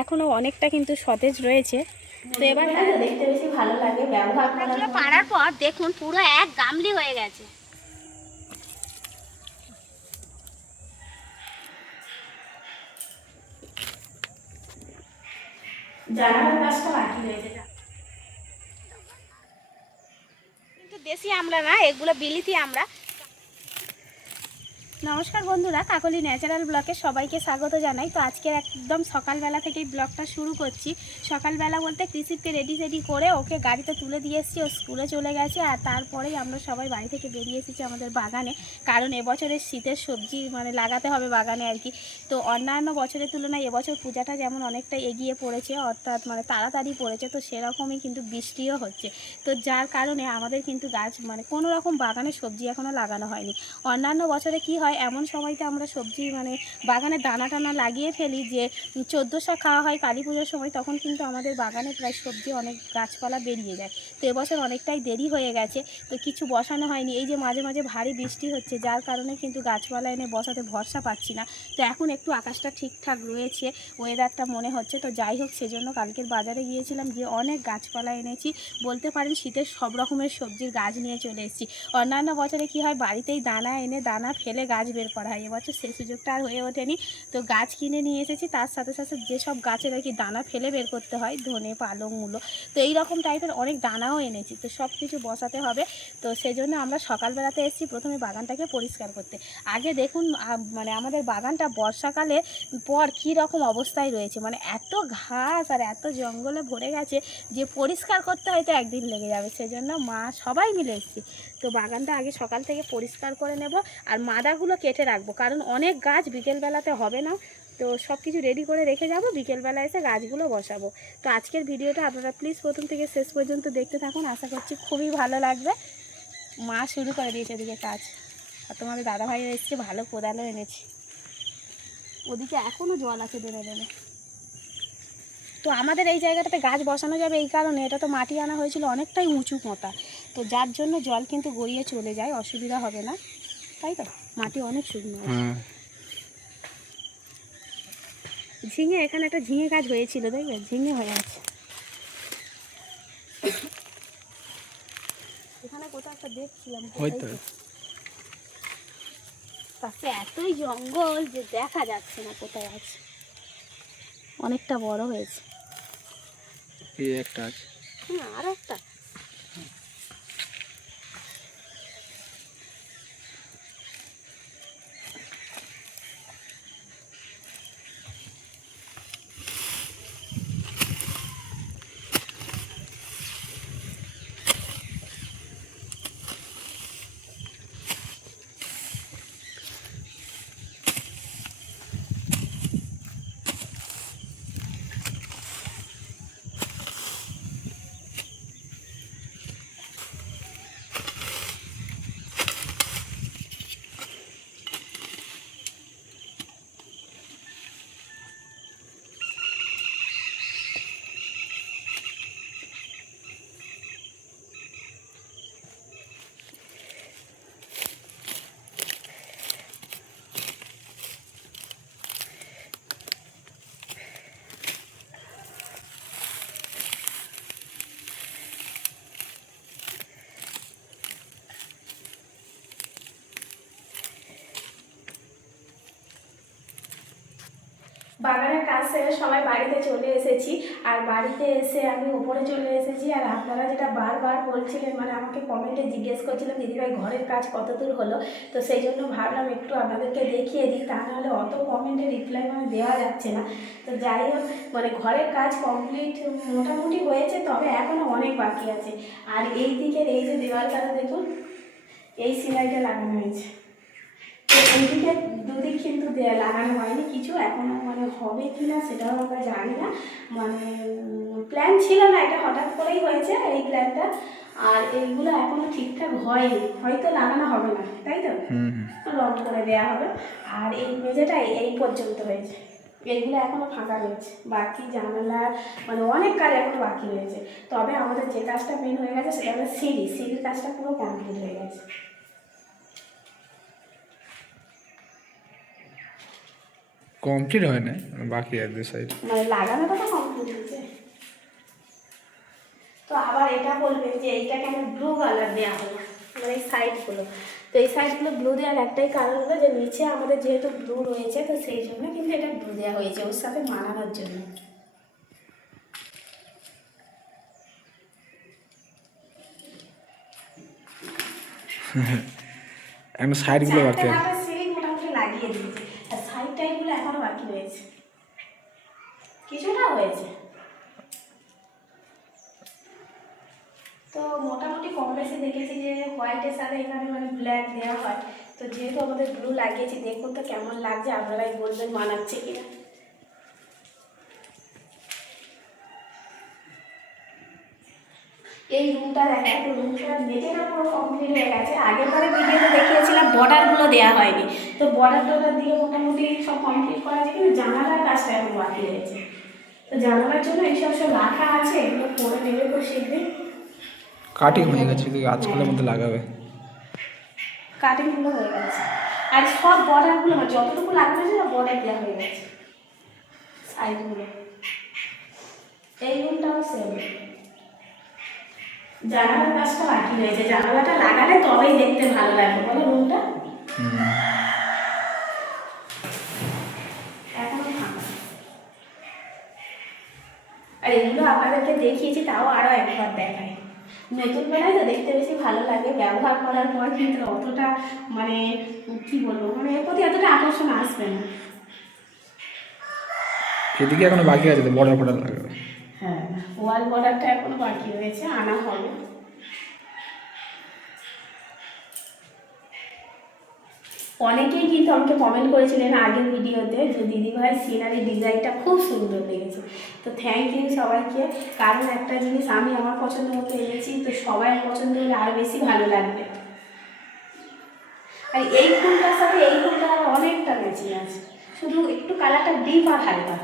এখনও অনেকটা কিন্তু সতেজ রয়েছে। তো এবার দেখতে বেশি ভালো লাগে ব্যবহার পাড়ার পর দেখুন পুরো এক গামলি হয়ে গেছে। জানালার কাজটা বাকি রয়েছে। কিন্তু দেশি আমরা না এগুলো বিলিতি আমরা। নমস্কার বন্ধুরা, কাকলি ন্যাচারাল ব্লকে সবাইকে স্বাগত জানাই। তো আজকে একদম সকালবেলা থেকেই ব্লগটা শুরু করছি। সকালবেলা বলতে কৃষিককে রেডি সেডি করে ওকে গাড়িতে তুলে দিয়ে এসেছি, ও স্কুলে চলে গেছে আর তারপরেই আমরা সবাই বাড়ি থেকে বেরিয়ে এসেছি আমাদের বাগানে। কারণ এবছরের শীতের সবজি মানে লাগাতে হবে বাগানে আর কি। তো অন্যান্য বছরের তুলনায় এবছর পূজাটা যেমন অনেকটা এগিয়ে পড়েছে, অর্থাৎ মানে তাড়াতাড়ি পড়েছে, তো সেরকমই কিন্তু বৃষ্টিও হচ্ছে। তো যার কারণে আমাদের কিন্তু গাছ মানে কোনো রকম বাগানে সবজি এখনও লাগানো হয়নি। অন্যান্য বছরে কি হয় এমন সময়তে আমরা সবজি মানে বাগানে দানা টানা লাগিয়ে ফেলি যে চোদ্দোশো খাওয়া হয় কালী পুজোর সময়, তখন কিন্তু আমাদের বাগানে প্রায় সবজি অনেক গাছপালা বেরিয়ে যায়। তো এবছর অনেকটাই দেরি হয়ে গেছে, তো কিছু বসানো হয়নি। এই যে মাঝে মাঝে ভারী বৃষ্টি হচ্ছে, যার কারণে কিন্তু গাছপালা এনে বসাতে ভরসা পাচ্ছি না। তো এখন একটু আকাশটা ঠিকঠাক রয়েছে ওয়েদারটা মনে হচ্ছে। তো যাই হোক, সেজন্য কালকের বাজারে গিয়েছিলাম, গিয়ে অনেক গাছপালা এনেছি। বলতে পারেন শীতের সব রকমের সবজির গাছ নিয়ে চলে এসেছি। অন্যান্য বছরে কি হয়, বাড়িতেই দানা এনে দানা ফেলে গাছ বের করা হয়। এবছর সেই সুযোগটা আর হয়ে ওঠেনি। তো গাছ কিনে নিয়ে এসেছি, তার সাথে সাথে যেসব গাছের আর কি দানা ফেলে বের করতে হয়, ধনে, পালং, মূলো, তো এই রকম টাইপের অনেক দানাও এনেছি। তো সব কিছু বসাতে হবে। তো সেজন্য আমরা সকালবেলাতে এসেছি, প্রথমে বাগানটাকে পরিষ্কার করতে। আগে দেখুন মানে আমাদের বাগানটা বর্ষাকালে পর কী রকম অবস্থায় রয়েছে। মানে এত ঘাস আর এত জঙ্গলে ভরে গেছে যে পরিষ্কার করতে হয়তো একদিন লেগে যাবে। সেজন্য মা সবাই মিলে এসেছি। তো বাগানটা আগে সকাল থেকে পরিষ্কার করে নেব আর মাদাগুলো কেটে রাখব। কারণ অনেক গাছ বিকেলবেলাতে হবে না। তো সব কিছু রেডি করে রেখে যাব, বিকেলবেলা এসে গাছগুলো বসাবো। তো আজকের ভিডিওটা আপনারা প্লিজ প্রথম থেকে শেষ পর্যন্ত দেখতে থাকুন। আশা করছি খুবই ভালো লাগবে। মা শুরু করে দিয়েছে এদিকে কাজ। আর তোমাদের দাদাভাই এসছে, ভালো কোদালও এনেছি। ওদিকে এখনও জল আছে দেনে দেনে তো আমাদের এই জায়গাটাতে গাছ বসানো যাবে এই কারণে। এটা তো মাটি আনা হয়েছিল অনেকটাই উঁচু মোটা। তো যার জন্য জল কিন্তু গড়িয়ে চলে যায় অসুবিধা হবে না। তাই তো? মাটি অনেক শুকনো। ঝিঙে এখানে একটা ঝিঙে গাছ হয়েছিল দেখবে? ঝিঙে হয়ে আছে। এখানে কোথাও একটা দেখছিলাম হয়তো। পাশে এতই জঙ্গল যে দেখা যাচ্ছে না কোথায় আছে। অনেকটা বড় হয়েছে। এই একটা আছে। হ্যাঁ আর একটা। সবাই বাড়িতে চলে এসেছি। আর বাড়িতে এসে আমি উপরে চলে এসেছি। আর আপনারা যেটা বারবার বলছিলেন মানে আমাকে কমেন্টে জিজ্ঞেস করছিলেন, দিদিভাই, ঘরের কাজ কত দূর হলো? তো সেই জন্য ভাবলাম একটু আপনাদেরকে দেখিয়ে দিই, তা নাহলে অত কমেন্টে রিপ্লাই মানে দেওয়া যাচ্ছে না। তো যাই হোক মানে ঘরের কাজ কমপ্লিট মোটামুটি হয়েছে, তবে এখনও অনেক বাকি আছে। আর এই দিকের এই যে দেওয়ালটা দেখুন, এই সিলাইটা লাগানো হয়েছে। এইদিকে দুদিক কিন্তু লাগানো হয়নি, কিছু এখনও মানে হবে কি না সেটাও আমরা জানি না। মানে প্ল্যান ছিল না এটা হঠাৎ করেই হয়েছে এই প্ল্যানটা আর এইগুলো এখনও ঠিকঠাক হয়নি। হয়তো লাগানো হবে না তাই তো? রং করে দেওয়া হবে। আর এই মেঝেটা এই পর্যন্ত হয়েছে। এইগুলো এখনও ফাঁকা রয়েছে। বাকি জানালা মানে অনেক কাজ এখনও বাকি রয়েছে। তবে আমাদের যে কাজটা মেন হয়ে গেছে সেটা সিঁড়ি। সিঁড়ির কাজটা পুরো কমপ্লিট হয়ে গেছে। কমপ্লিট হয় না বাকি আছে সাইড মানে লাগানোটা তো কমপ্লিট হয়েছে। তো আবার এটা বলবেন যে এইটা কেন ব্লু কালার দেওয়া হলো মানে এই সাইডগুলো তো এই সাইডগুলো ব্লু দেওয়ার একটাই কারণ হলো যে নিচে আমাদের যেহেতু ব্লু রয়েছে তো সেই জন্য কিন্তু এটা ব্লু দেওয়া হয়েছে ওর সাথে মানানোর জন্য। এখন সাইডগুলো বাকি আছে সিঁড়ি মোটামুটি লাগিয়ে দিয়েছে আর সাইড টাইপগুলো এখনও বাকি রয়েছে কিছুটা হয়েছে তো মোটামুটি কম বেশি দেখেছি যে হোয়াইটের সাথে এখানে মানে ব্ল্যাক দেওয়া হয়। তো যেহেতু আমাদের ব্লু লাগিয়েছি, দেখুন তো কেমন লাগছে, আপনারাই বলবেন মানাচ্ছে কিনা। এই রুমটা দেখা রুমটা মেঝেটা পুরো কমপ্লিট হয়ে গেছে। আগের বারে ভিডিওতে দেখিয়েছিলাম বর্ডারগুলো দেওয়া হয়নি। তো বর্ডার দিয়ে মোটামুটি সব কমপ্লিট করা যায় কিন্তু জানালার কাজটা এখন বাকি রয়েছে। তো জানালার জন্য এইসব সব রাখা আছে এগুলো করে নেবে খুব শীঘ্রই। কাটিং হয়ে গেছে আজকালের মধ্যে লাগাবে? কাটিংগুলো হয়ে গেছে। আর সব বর্ডারগুলো মানে যতটুকু লাগানো ছিল বর্ডার দেওয়া হয়ে গেছে। সাইডগুলো এই রুমটাও সেম জানালার কাজটা বাকি রয়েছে। জানালাটা লাগালে তবেই দেখতে ভালো লাগবে। বলো রুমটা হুম। এখনও ফাঁকা আর এগুলো আপনাদেরকে দেখিয়েছি তাও আরও একবার দেখায় নতুন বেলায় তো দেখতে বেশি ভালো লাগে ব্যবহার করার পর কিন্তু অতটা মানে কি বলব মানে এর প্রতি এতটা আকর্ষণ আসবে না। এদিকে এখনও বাকি আছে তো বর্ডার ফর্ডার লাগাবে। হ্যাঁ ওয়াল বর্ডারটা এখনও বাকি রয়েছে আনা হবে। অনেকেই কিন্তু আমাকে কমেন্ট করেছিলেন আগের ভিডিওতে যে দিদিভাই সিনারি ডিজাইনটা খুব সুন্দর লেগেছে তো থ্যাংক ইউ সবাইকে। কারণ একটা জিনিস আমি আমার পছন্দ মতো এনেছি তো সবাই পছন্দ হলে আরও বেশি ভালো লাগবে। আর এই ফুলটার সাথে এই ফুলটা অনেকটা ম্যাচিং আছে। শুধু একটু কালারটা ডিপ আর হালকা।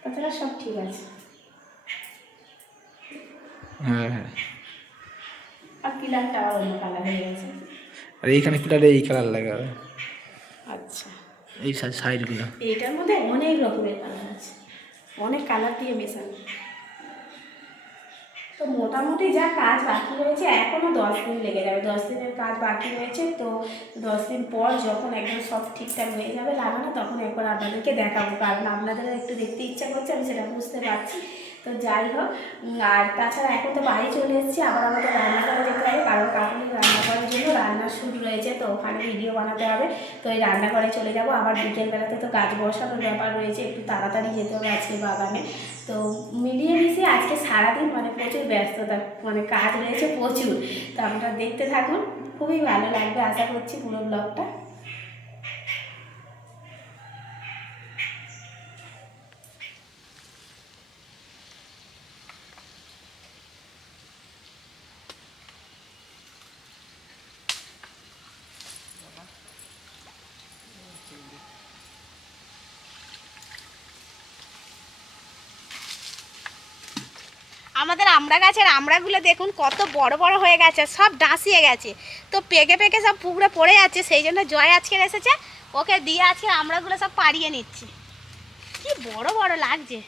তাছাড়া সব ঠিক আছে। হ্যাঁ হ্যাঁ। আর পিলারটা আবার অন্য কালার হয়ে গেছে। আর এইখানে পিলারে এই কালার লাগাবে। আচ্ছা। এই সাইডগুলো এইটার মধ্যে অনেক রকমের কালার আছে। অনেক কালার দিয়ে মেশানো। তো মোটামুটি যা কাজ বাকি রয়েছে এখনও দশ দিন লেগে যাবে। দশ দিনের কাজ বাকি রয়েছে, তো দশ দিন পর যখন একদম সব ঠিকঠাক হয়ে যাবে লাগানো, তখন একবার আপনাদেরকে দেখাবো। কারণ আপনাদের একটু দেখতে ইচ্ছা করছে, আমি সেটা বুঝতে পারছি। তো যাই হোক আর তাছাড়া এখন তো বাড়ি চলে এসেছি, আবার আমাদের রান্না করে যেতে হবে, কারণ কাকুলি রান্না করার জন্য রান্নার শুট রয়েছে তো ওখানে ভিডিও বানাতে হবে। তো এই রান্নাঘরে চলে যাব। আবার বিকেলবেলাতে তো গাছ বসানোর ব্যাপার রয়েছে, একটু তাড়াতাড়ি যেতে হবে আজকে বাগানে। তো মিলিয়ে মিশিয়ে আজকে সারাদিন মানে প্রচুর ব্যস্ততা মানে কাজ রয়েছে প্রচুর। তো আপনারা দেখতে থাকুন, খুবই ভালো লাগবে আশা করছি পুরো ব্লগটা আমাদের আমড়া গাছের আমড়াগুলো দেখুন, কত বড় বড় হয়ে গেছে, সব ডাঁসিয়ে গেছে। তো পেকে পেকে সব পুকুরে পড়ে যাচ্ছে, সেই জন্য জয় আজকে এসেছে। ওকে দিয়ে আজকে আমড়াগুলো সব পাড়িয়ে নিচ্ছি। কি বড় বড় লাগছে।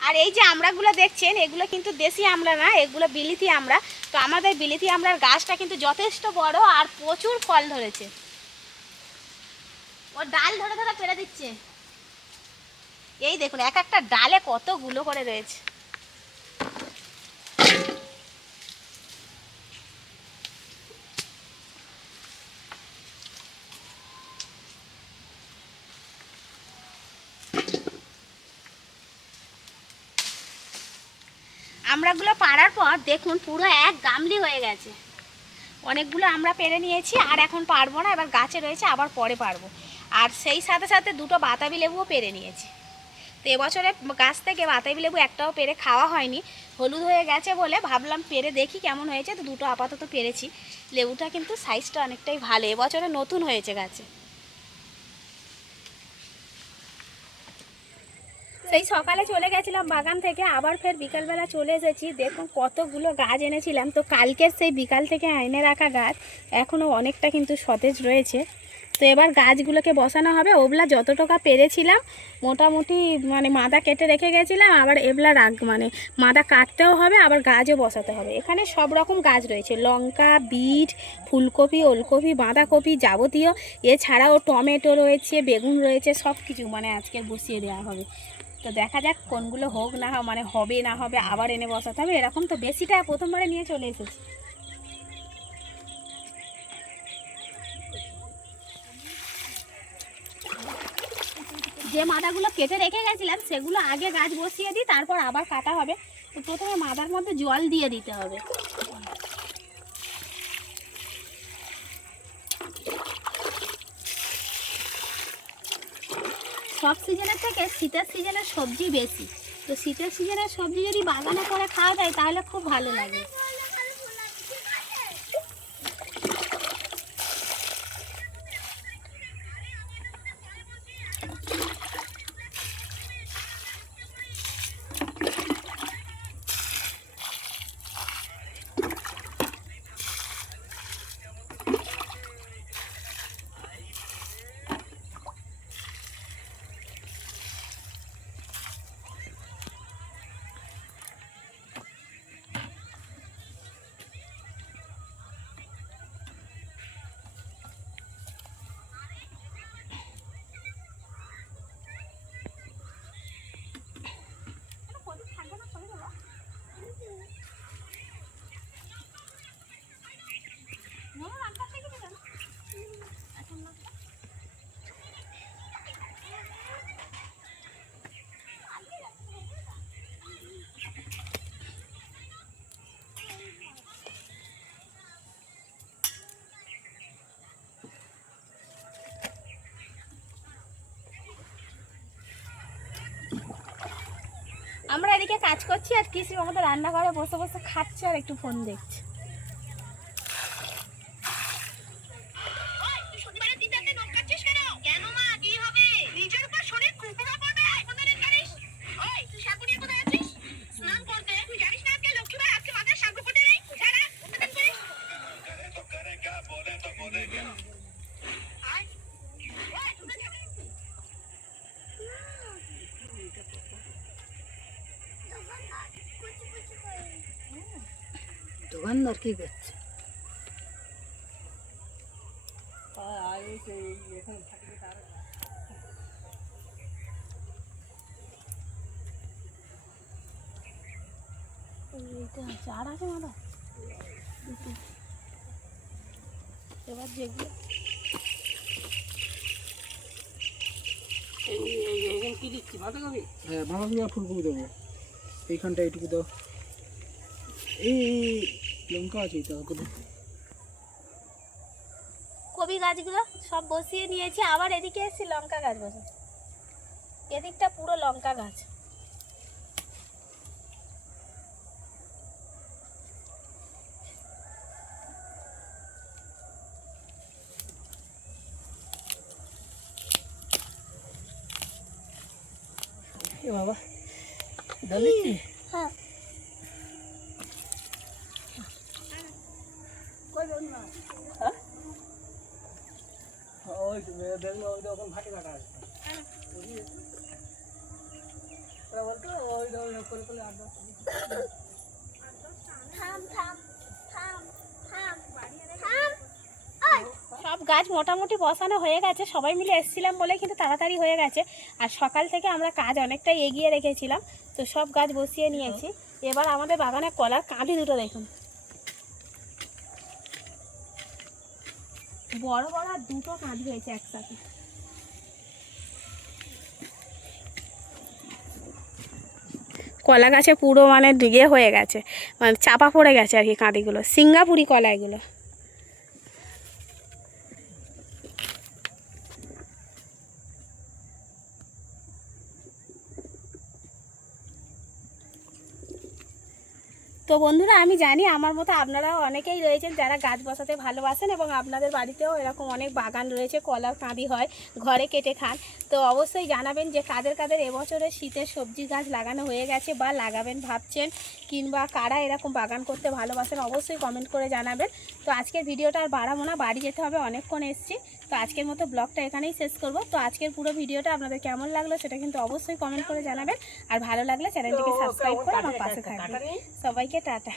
আর এই যে আমড়াগুলো দেখছেন, এগুলো কিন্তু দেশি আমড়া না, এগুলো বিলিতি আমড়া। তো আমাদের বিলিতি আমড়ার গাছটা কিন্তু যথেষ্ট বড় আর প্রচুর ফল ধরেছে। ও ডাল ধরে ধরে পেরে দিচ্ছে। এই দেখুন, এক একটা ডালে কতগুলো করে রয়েছে। আমড়াগুলো পাড়ার পর দেখুন, পুরো এক গামলি হয়ে গেছে। অনেকগুলো আমরা পেরে নিয়েছি, আর এখন পারব না, এবার গাছে রয়েছে, আবার পরে পারব। আর সেই সাথে সাথে দুটো বাতাবি লেবুও পেরে নিয়েছি। তো এবছরে গাছ থেকে বাতাবি লেবু একটাও পেরে খাওয়া হয়নি। হলুদ হয়ে গেছে বলে ভাবলাম পেরে দেখি কেমন হয়েছে। তো দুটো আপাতত পেরেছি। লেবুটা কিন্তু সাইজটা অনেকটাই ভালো। এবছরে নতুন হয়েছে গাছে। সেই সকালে চলে গেছিলাম বাগান থেকে। আবার ফের বিকালবেলা চলে এসেছি। দেখুন কতগুলো গাছ এনেছিলাম। তো কালকের সেই বিকাল থেকে এনে রাখা গাছ এখনও অনেকটা কিন্তু সতেজ রয়েছে। তো এবার গাছগুলোকে বসানো হবে। ওগুলা যত টাকা পেরেছিলাম, মোটামুটি মানে মাদা কেটে রেখে গেছিলাম, আবার এবলা রাগ মানে মাদা কাটতেও হবে, আবার গাছও বসাতে হবে। এখানে সব রকম গাছ রয়েছে, লঙ্কা, বিট, ফুলকপি, ওলকপি, বাঁধাকপি যাবতীয়। এছাড়াও টমেটো রয়েছে, বেগুন রয়েছে সব কিছু মানে আজকে বসিয়ে দেওয়া হবে। তো দেখা যাক কোনগুলো হোক না হোক মানে হবে না হবে, আবার এনে বসাতে হবে। এরকম তো বেশিটা প্রথমবারে নিয়ে চলে এসেছি। যে মাদাগুলো কেটে রেখে গেছিলাম, সেগুলো আগে গাছ বসিয়ে দিই, তারপর আবার কাটা হবে। তো প্রথমে মাদার মধ্যে জল দিয়ে দিতে হবে। সব সিজনের থেকে শীতের সিজনের সবজি বেশি। তো শীতের সিজনের সবজি যদি বাগানে করে খাওয়া যায়, তাহলে খুব ভালো লাগে। আমরা এদিকে কাজ করছি আর কৃষি আমাদের রান্নাঘরে বসে বসে খাচ্ছে আর একটু ফোন দেখছে। দোকানদার কি করছে চার আছে মাদা। এবার যেগুলো কি দিচ্ছি বাঁধাকপি হ্যাঁ বাঁধাকপি আর ফুলকপি দেবো। এইখানটা এইটুকু দাও। এই, লঙ্কা আছে এটা কবি গাছগুলো সব বসিয়ে নিয়েছি আবার এদিকে এসেছি লঙ্কা গাছ বসে। এদিকটা পুরো লঙ্কা গাছ। বাবা দিচ্ছি হ্যাঁ। ওই দেখল ওই তখন ভাটে কাটা আছে। ওরা বলতো ওই তো, করে করে আট দশটা সব গাছ মোটামুটি বসানো হয়ে গেছে সবাই মিলে এসেছিলাম বলে কিন্তু তাড়াতাড়ি হয়ে গেছে। আর সকাল থেকে আমরা কাজ অনেকটাই এগিয়ে রেখেছিলাম তো সব গাছ বসিয়ে নিয়েছি। এবার আমাদের বাগানে কলার কাঁদি দুটো দেখুন। বড় বড় আর দুটো কাঁদি হয়েছে একসাথে। কলা গাছে পুরো মানে ইয়ে হয়ে গেছে মানে চাপা পড়ে গেছে আর কি কাঁদিগুলো, সিঙ্গাপুরি কলা এগুলো। তো বন্ধুরা, আমি জানি আমার মতো আপনারাও অনেকেই রয়েছেন যারা গাছ বসাতে ভালোবাসেন এবং আপনাদের বাড়িতেও এরকম অনেক বাগান রয়েছে, কলার কাঁদি হয়, ঘরে কেটে খান। তো অবশ্যই জানাবেন যে কাদের কাদের এবছরে শীতের সবজি গাছ লাগানো হয়ে গেছে বা লাগাবেন ভাবছেন, কিংবা কারা এরকম বাগান করতে ভালোবাসেন, অবশ্যই কমেন্ট করে জানাবেন। তো আজকের ভিডিওটা আর বাড়াবো না, বাড়ি যেতে হবে, অনেকক্ষণ এসছি। তো আজকের মতো ব্লগটা এখানেই শেষ করব। তো আজকের পুরো ভিডিওটা আপনাদের কেমন লাগল সেটা কিন্তু অবশ্যই কমেন্ট করে জানাবেন। আর ভালো লাগলে চ্যানেলটিকে সাবস্ক্রাইব করে আমার পাশে থাকবেন। সবাইকে টাটা।